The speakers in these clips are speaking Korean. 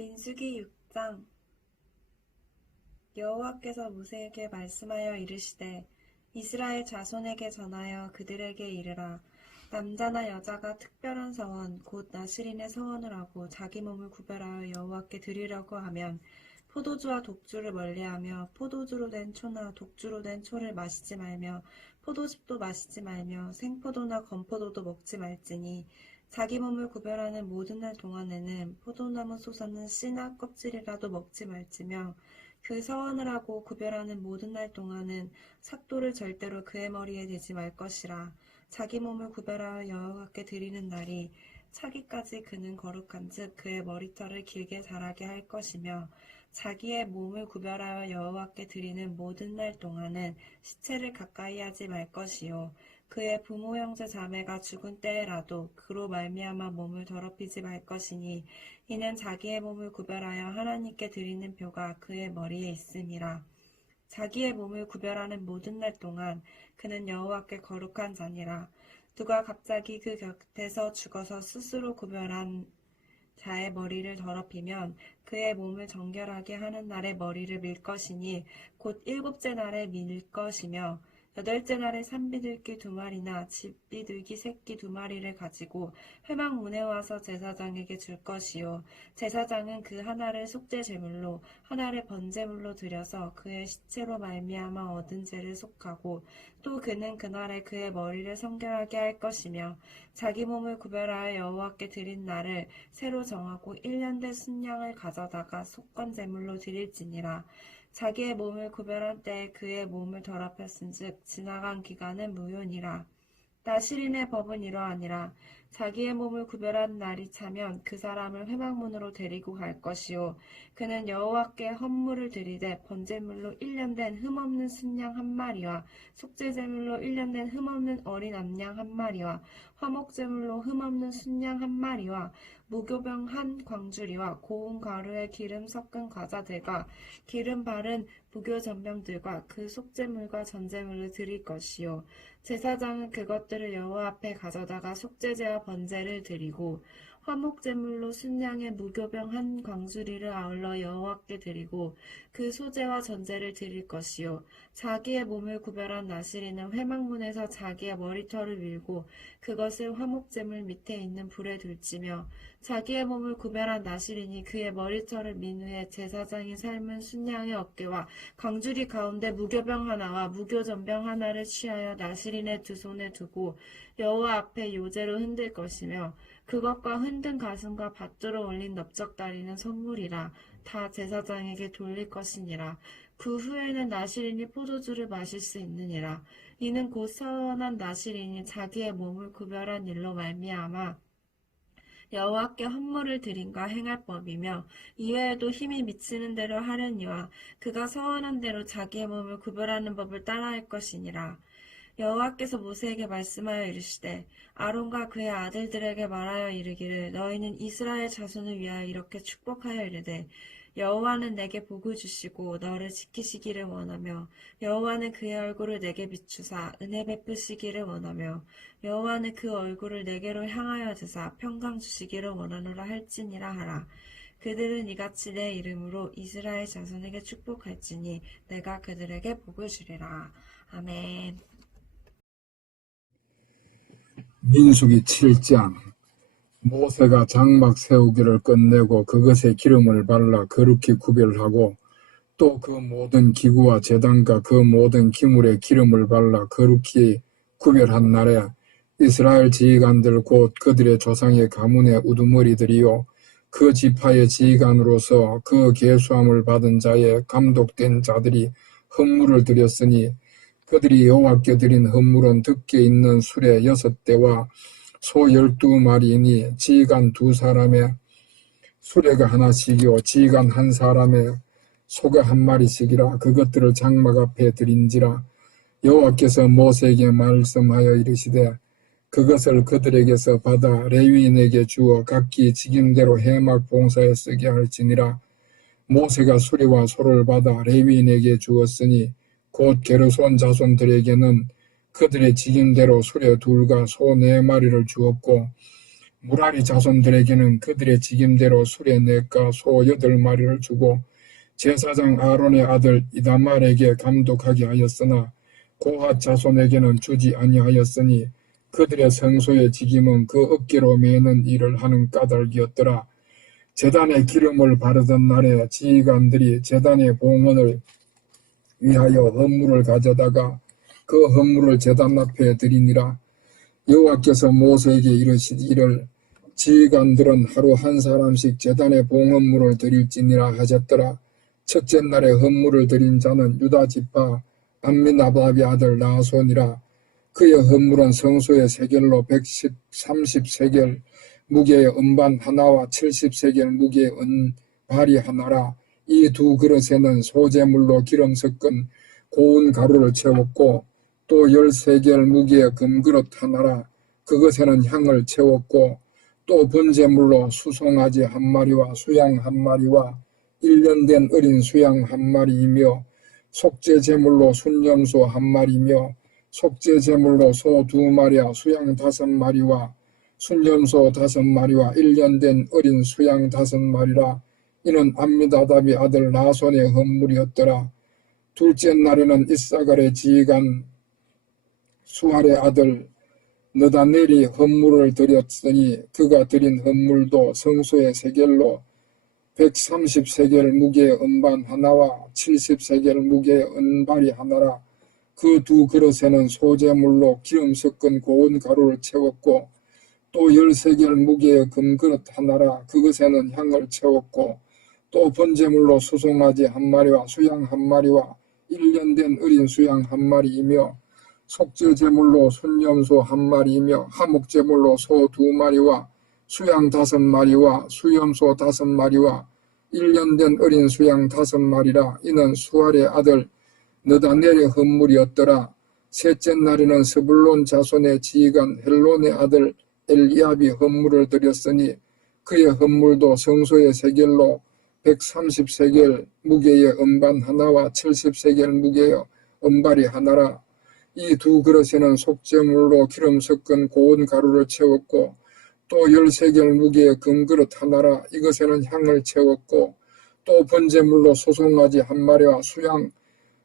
민수기 6장. 여호와께서 모세에게 말씀하여 이르시되 이스라엘 자손에게 전하여 그들에게 이르라. 남자나 여자가 특별한 서원 곧 나실인의 서원을 하고 자기 몸을 구별하여 여호와께 드리려고 하면 포도주와 독주를 멀리하며 포도주로 된 초나 독주로 된 초를 마시지 말며 포도즙도 마시지 말며 생포도나 건포도도 먹지 말지니 자기 몸을 구별하는 모든 날 동안에는 포도나무 솟아는 씨나 껍질이라도 먹지 말지며 그 서원을 하고 구별하는 모든 날 동안은 삭도를 절대로 그의 머리에 대지 말 것이라. 자기 몸을 구별하여 여호와께 드리는 날이 차기까지 그는 거룩한즉 그의 머리털을 길게 자라게 할 것이며 자기의 몸을 구별하여 여호와께 드리는 모든 날 동안은 시체를 가까이 하지 말 것이요 그의 부모 형제 자매가 죽은 때에라도 그로 말미암아 몸을 더럽히지 말 것이니 이는 자기의 몸을 구별하여 하나님께 드리는 표가 그의 머리에 있음이라. 자기의 몸을 구별하는 모든 날 동안 그는 여호와께 거룩한 자니라. 누가 갑자기 그 곁에서 죽어서 스스로 구별한 자의 머리를 더럽히면 그의 몸을 정결하게 하는 날에 머리를 밀 것이니 곧 일곱째 날에 밀 것이며 여덟째 날에 산비둘기 2마리나 집비둘기 새끼 2마리를 가지고 회막문에 와서 제사장에게 줄 것이요 제사장은 그 하나를 속죄 제물로 하나를 번제물로 드려서 그의 시체로 말미암아 얻은 죄를 속하고 또 그는 그날에 그의 머리를 성결하게 할 것이며 자기 몸을 구별하여 여호와께 드린 날을 새로 정하고 1년 된 순양을 가져다가 속건 제물로 드릴지니라. 자기의 몸을 구별한 때에 그의 몸을 더럽혔은즉 지나간 기간은 무효니라. 나실인의 법은 이러하니라. 자기의 몸을 구별한 날이 차면 그 사람을 회막문으로 데리고 갈 것이요 그는 여호와께 헌물을 드리되 번제물로 1년 된 흠없는 순양 1마리와 속죄제물로 1년 된 흠없는 어린 암양 1마리와 화목제물로 흠없는 순양 1마리와 무교병 1광주리와 고운 가루에 기름 섞은 과자들과 기름 바른 무교전병들과 그 속죄물과 전제물을 드릴 것이요 제사장은 그것들을 여호와 앞에 가져다가 속죄제와 번제를 드리고 화목제물로 순양의 무교병 1광주리를 아울러 여호와께 드리고 그 소제와 전제를 드릴 것이요 자기의 몸을 구별한 나실인은 회막문에서 자기의 머리털을 밀고 그것을 화목제물 밑에 있는 불에 둘지며 자기의 몸을 구별한 나실인이 그의 머리털을 민 후에 제사장이 삶은 순양의 어깨와 광주리 가운데 무교병 하나와 무교전병 하나를 취하여 나실인의 두 손에 두고 여호와 앞에 요제로 흔들 것이며 그것과 흔든 가슴과 밧줄을 올린 넓적다리는 선물이라. 다 제사장에게 돌릴 것이니라. 그 후에는 나실인이 포도주를 마실 수 있느니라. 이는 곧 서원한 나실인이 자기의 몸을 구별한 일로 말미암아 여호와께 헌물을 드림과 행할 법이며 이외에도 힘이 미치는 대로 하려니와 그가 서원한 대로 자기의 몸을 구별하는 법을 따라할 것이니라. 여호와께서 모세에게 말씀하여 이르시되 아론과 그의 아들들에게 말하여 이르기를 너희는 이스라엘 자손을 위하여 이렇게 축복하여 이르되 여호와는 내게 복을 주시고 너를 지키시기를 원하며 여호와는 그의 얼굴을 내게 비추사 은혜 베푸시기를 원하며 여호와는 그 얼굴을 내게로 향하여 드사 평강 주시기를 원하노라 할지니라 하라. 그들은 이같이 내 이름으로 이스라엘 자손에게 축복할지니 내가 그들에게 복을 주리라. 아멘. 민수기 7장. 모세가 장막 세우기를 끝내고 그것에 기름을 발라 거룩히 구별하고 또 그 모든 기구와 제단과 그 모든 기물에 기름을 발라 거룩히 구별한 날에 이스라엘 지휘관들 곧 그들의 조상의 가문의 우두머리들이요 그 지파의 지휘관으로서 그 계수함을 받은 자의 감독된 자들이 헌물을 드렸으니 그들이 여호와께 드린 헌물은 득게 있는 수레 6대와 소 12마리이니 지휘관 2사람의 수레가 하나씩이요 지휘관 1사람의 소가 1마리씩이라. 그것들을 장막 앞에 드린지라. 여호와께서 모세에게 말씀하여 이르시되 그것을 그들에게서 받아 레위인에게 주어 각기 직임대로 회막 봉사에 쓰게 할지니라. 모세가 수레와 소를 받아 레위인에게 주었으니 곧 게르손 자손들에게는 그들의 직임대로 수레 2과 소 4마리를 주었고 무라리 자손들에게는 그들의 직임대로 수레 4가 소 8마리를 주고 제사장 아론의 아들 이다말에게 감독하게 하였으나 고핫 자손에게는 주지 아니하였으니 그들의 성소의 직임은 그 어깨로 매는 일을 하는 까닭이었더라. 제단에 기름을 바르던 날에 지휘관들이 제단의 봉헌을 위하여 헌물을 가져다가 그 헌물을 제단 앞에 드리니라. 여호와께서 모세에게 이르시기를 지휘관들은 하루 한 사람씩 제단에 봉헌물을 드릴지니라 하셨더라. 첫째 날에 헌물을 드린 자는 유다 지파 암미나답의 아들 나손이라. 그의 헌물은 성소의 세겔로 130세겔 무게의 은반 하나와 70세겔 무게의 은발이 하나라. 이 2 그릇에는 소재물로 기름 섞은 고운 가루를 채웠고 또 13개의 무게의 금그릇 하나라. 그것에는 향을 채웠고 또 번제물로 수송아지 1마리와 수양 1마리와 1년 된 어린 수양 1마리이며 속죄제물로 순염소 1마리며 속죄제물로 소 2마리와 수양 5마리와 순염소 5마리와 1년 된 어린 수양 5마리라. 이는 암미다답의 아들 나손의 헌물이었더라. 둘째 날에는 이사갈의 지휘관 수알의 아들 느다넬이 헌물을 드렸으니 그가 드린 헌물도 성소의 세겔로 130세겔 무게의 은반 하나와 70세겔 무게의 은발이 하나라. 그 2 그릇에는 소재물로 기름 섞은 고운 가루를 채웠고 또 13개의 무게의 금그릇 하나라. 그것에는 향을 채웠고 또 번제물로 수송아지 1마리와 수양 1마리와 1년 된 어린 수양 1마리이며 속죄제물로 순염소 1마리이며 화목제물로 소 2마리와 수양 5마리와 수염소 5마리와 1년 된 어린 수양 5마리라. 이는 수알의 아들 느다넬의 헌물이었더라. 셋째 날에는 스불론 자손의 지휘관 헬론의 아들 엘리압이 헌물을 드렸으니 그의 헌물도 성소의 세겔로 130세겔 무게의 은반 하나와 70세겔 무게의 은발이 하나라. 이 2 그릇에는 속죄물로 기름 섞은 고운 가루를 채웠고 또 13개의 무게의 금그릇 하나라. 이것에는 향을 채웠고 또 번제물로 소송아지 1마리와 수양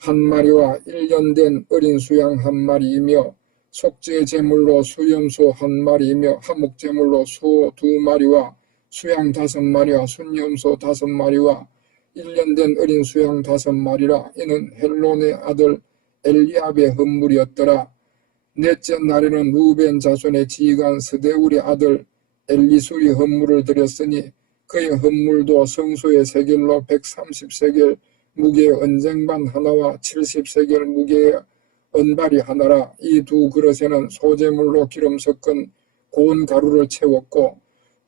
1마리와 1년 된 어린 수양 1마리이며 속죄제물로 수염소 1마리이며 화목제물로 소 2마리와 수양 5마리와 순염소 5마리와 1년 된 어린 수양 5마리라. 이는 헬론의 아들 엘리압의 헌물이었더라. 넷째 날에는 루벤 자손의 지휘관 스데울의 아들 엘리술이 헌물을 드렸으니 그의 헌물도 성소의 세겔로 130세겔 무게의 은쟁반 하나와 70세겔 무게의 은발이 하나라. 이 2 그릇에는 소재물로 기름 섞은 고운 가루를 채웠고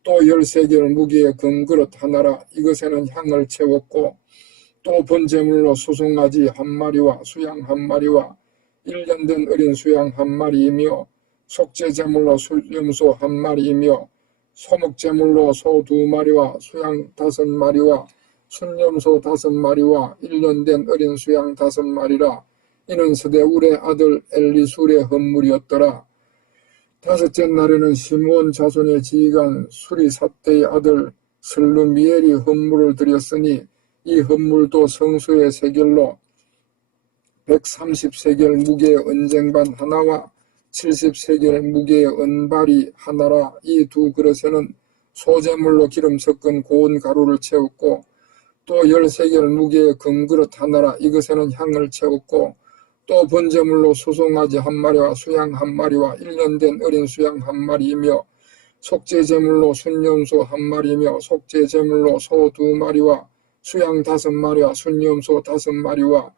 또 13개의 무게의 금그릇 하나라. 이것에는 향을 채웠고 또 번제물로 수송아지 1마리와 수양 1마리와 1년 된 어린 수양 1마리이며 속죄제물로 순염소 1마리이며 소목제물로 소 2마리와 수양 5마리와 순염소 5마리와 1년 된 어린 수양 5마리라. 이는 스데울의 아들 엘리술의 헌물이었더라. 다섯째 날에는 시므온 자손의 지휘관 수리삿대의 아들 슬루미엘이 헌물을 드렸으니 이 헌물도 성소의 세겔로 130세겔 무게의 은쟁반 하나와 70세겔 무게의 은발이 하나라. 이 2 그릇에는 소재물로 기름 섞은 고운 가루를 채웠고 또 13개의 무게의 금그릇 하나라. 이것에는 향을 채웠고 또 번제물로 수송아지 1마리와 수양 1마리와 1년 된 어린 수양 1마리이며 속죄제물로 순염소 1마리이며 속죄제물로 소 2마리와 수양 5마리와 순염소 5마리와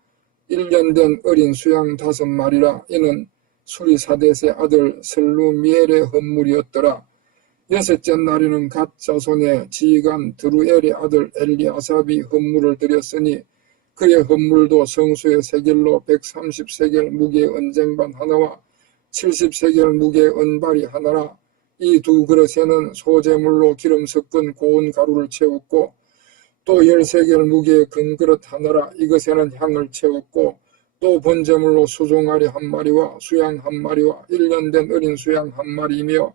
1년 된 어린 수양 5마리라. 이는 수리사댓의 아들 슬루미엘의 헌물이었더라. 여섯째 날에는 갓 자손의 지휘관 드루엘의 아들 엘리아삽이 헌물을 드렸으니 그의 헌물도 성소의 세겔로 130세겔 무게의 은쟁반 하나와 70세겔 무게의 은발이 하나라. 이 2 그릇에는 소재물로 기름 섞은 고운 가루를 채웠고 또 13개의 무게의 금그릇 하나라. 이것에는 향을 채웠고 또 번제물로 수송아리 1마리와 수양 1마리와 1년 된 어린 수양 1마리이며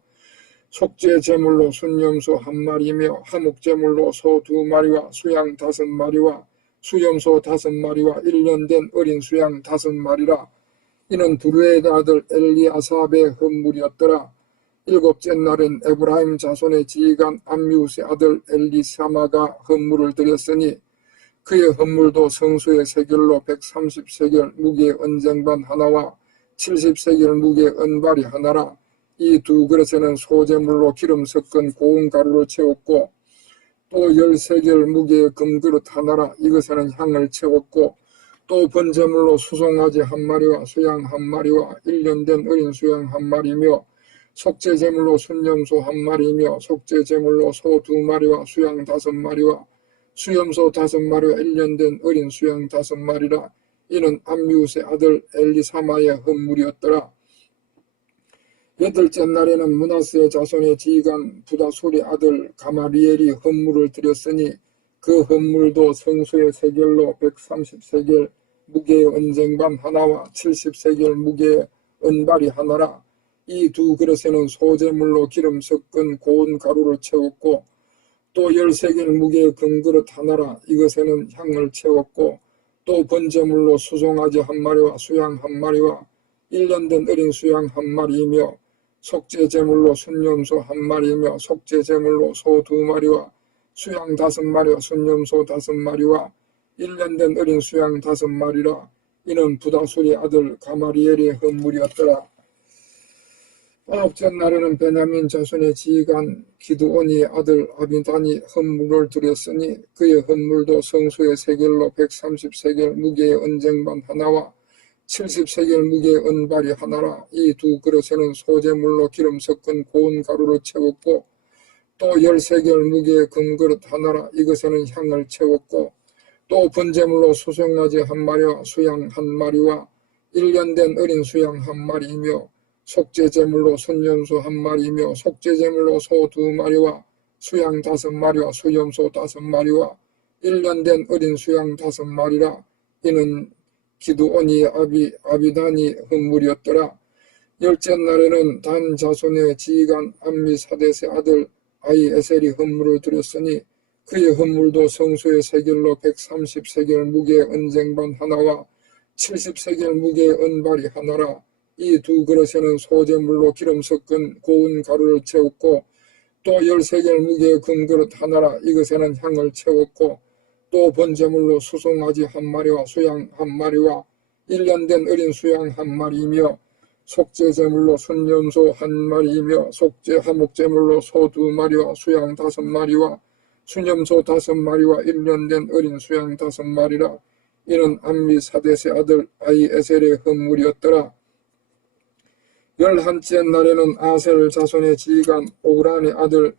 속죄 제물로 순염소 1마리며 화목제물로 소 2마리와 수양 5마리와 수염소 5마리와 1년 된 어린 수양 5마리라. 이는 두루의 아들 엘리아삽의 헌물이었더라. 일곱째 날엔 에브라임 자손의 지휘관 암미우스의 아들 엘리사마가 헌물을 드렸으니 그의 헌물도 성수의 세겔로 130세겔 무게의 언쟁반 하나와 70세겔 무게의 은발이 하나라. 이 2그릇에는 소제물로 기름 섞은 고운 가루를 채웠고 또 10세겔 무게의 금그릇 하나라. 이것에는 향을 채웠고 또 번제물로 수송아지 1마리와 수양 1마리와 1년 된 어린 수양 1마리며 속죄제물로 순염소 1마리며 속죄제물로 소 2마리와 수양 5마리와 수염소 5마리와 1년 된 어린 수양 5마리라. 이는 암미우스의 아들 엘리사마의 헌물이었더라. 여덟째 날에는 므낫세의 자손의 지휘관 부다술의 아들 가마리엘이 헌물을 드렸으니 그 헌물도 성수의 세겔로 130세겔 무게의 언쟁반 하나와 70세겔 무게의 은발이 하나라. 이 2그릇에는 소제물로 기름 섞은 고운 가루를 채웠고 또 10세겔 무게의 금그릇 하나라. 이것에는 향을 채웠고 또 번제물로 수송아지 1마리와 수양 1마리와 1년 된 어린 수양 1마리이며 속죄제물로 순염소 1마리이며 속죄제물로 소 2마리와 수양 5마리와 순염소 5마리와 1년 된 어린 수양 5마리라. 이는 부다술의 아들 가마리엘의 헌물이었더라. 9째 날에는 베냐민 자손의 지휘관 기드온의 아들 아비단이 헌물을 드렸으니 그의 헌물도 성수의 세겔로 130세겔 무게의 언쟁반 하나와 70세겔 무게의 은발이 하나라. 이 2그릇에는 소제물로 기름 섞은 고운 가루를 채웠고 또 10세겔 무게의 금그릇 하나라. 이것에는 향을 채웠고 또 번제물로 수송아지 1마리와 수양 1마리와 1년 된 어린 수양 1마리이며 속죄제물로 순염소 1마리이며 속죄제물로 소 2마리와 수양 5마리와 수염소 5마리와 1년 된 어린 수양 5마리라. 이는 기드온이 아비단이 헌물이었더라. 10째 날에는 단 자손의 지휘관 암미사댓의 아들 아히에셀이 헌물을 드렸으니 그의 헌물도 성수의 세겔로 130세겔 무게의 언쟁반 하나와 70세겔 무게의 은발이 하나라. 이 2그릇에는 소제물로 기름 섞은 고운 가루를 채웠고 또 10세겔 무게의 금그릇 하나라. 이것에는 향을 채웠고 또 번제물로 수송아지 1마리와 수양 1마리와 1년 된 어린 수양 1마리이며 속죄제물로 순염소 1마리이며 속죄 화목제물로 소 2마리와 수양 5마리와 순염소 5마리와 1년 된 어린 수양 5마리라. 이는 암미사댓의 아들 아히에셀의 헌물이었더라. 11째 날에는 아셀 자손의 지휘관 오그란의 아들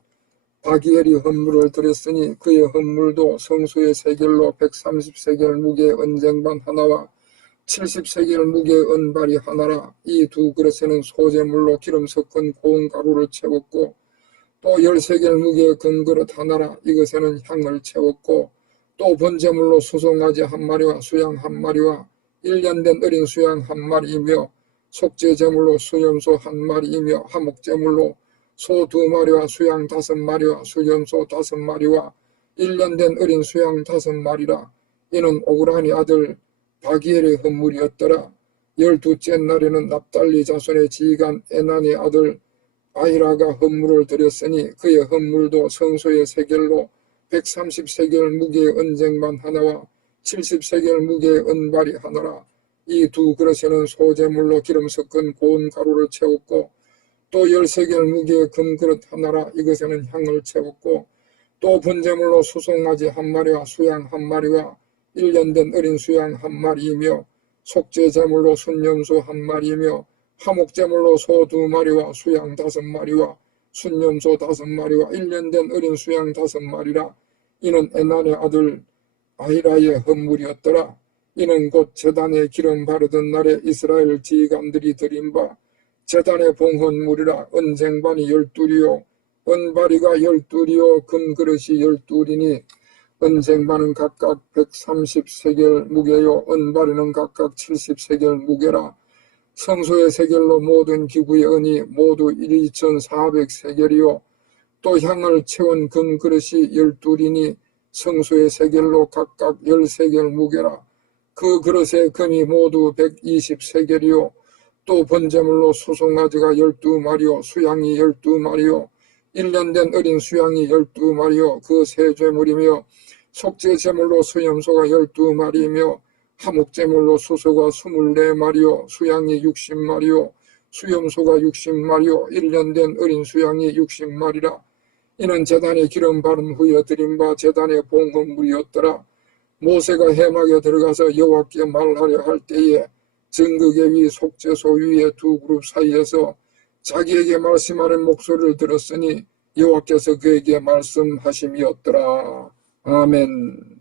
바기엘이 헌물을 드렸으니 그의 헌물도 성수의 세겔로 130세겔 무게의 언쟁반 하나와 70세겔 무게의 은발이 하나라. 이 2그릇에는 소제물로 기름 섞은 고운 가루를 채웠고 또 10세겔 무게의 금그릇 하나라. 이것에는 향을 채웠고 또 번제물로 수송아지 1마리와 수양 1마리와 1년 된 어린 수양 1마리이며 속죄제물로 수염소 1마리이며 화목제물로 소 2마리와 수양 5마리와 수염소 5마리와 1년 된 어린 수양 5마리라. 이는 오그란의 아들 바기엘의 헌물이었더라. 12째 날에는 납달리 자손의 지휘관 에난의 아들 아히라가 헌물을 드렸으니 그의 헌물도 성소의 세겔로 130세겔 무게의 언쟁반 하나와 70세겔 무게의 은발이 하나라. 이 2그릇에는 소제물로 기름 섞은 고운 가루를 채웠고 또 10세겔 무게의 금그릇 하나라. 이것에는 향을 채웠고 또 번제물로 수송아지 1마리와 수양 1마리와 1년 된 어린 수양 1마리이며 속죄제물로 순염소 1마리이며 화목제물로 소 2마리와 수양 5마리와 순염소 5마리와 1년 된 어린 수양 5마리라. 이는 에난의 아들 아히라의 헌물이었더라. 이는 곧 제단에 기름 바르던 날에 이스라엘 지휘관들이 드린 바 제단의 봉헌물이라. 언쟁반이 12리요 은바리가 12리요 금그릇이 12리니 언쟁반은 각각 130세겔 무게요 은바리는 각각 70세겔 무게라. 성소의 세겔로 모든 기구의 은이 모두 1,400세겔이요 또 향을 채운 금 그릇이 12리니 성소의 세겔로 각각 10세겔 무게라. 그 그릇의 금이 모두 120세겔이요 또 번제물로 수송아지가 12마리요 수양이 12마리요 1년 된 어린 수양이 12마리요 그 세 제물이며 속죄제물로 수염소가 12마리이며 화목제물로 수소가 24마리요 수양이 60마리요 수염소가 60마리요 1년 된 어린 수양이 60마리라. 이는 제단에 기름 바른 후에 드린 바 제단의 봉헌물이었더라. 모세가 회막에 들어가서 여호와께 말하려 할 때에 증거계 위 속죄소 위에 두 그룹 사이에서 자기에게 말씀하는 목소리를 들었으니 여호와께서 그에게 말씀하심이었더라. 아멘.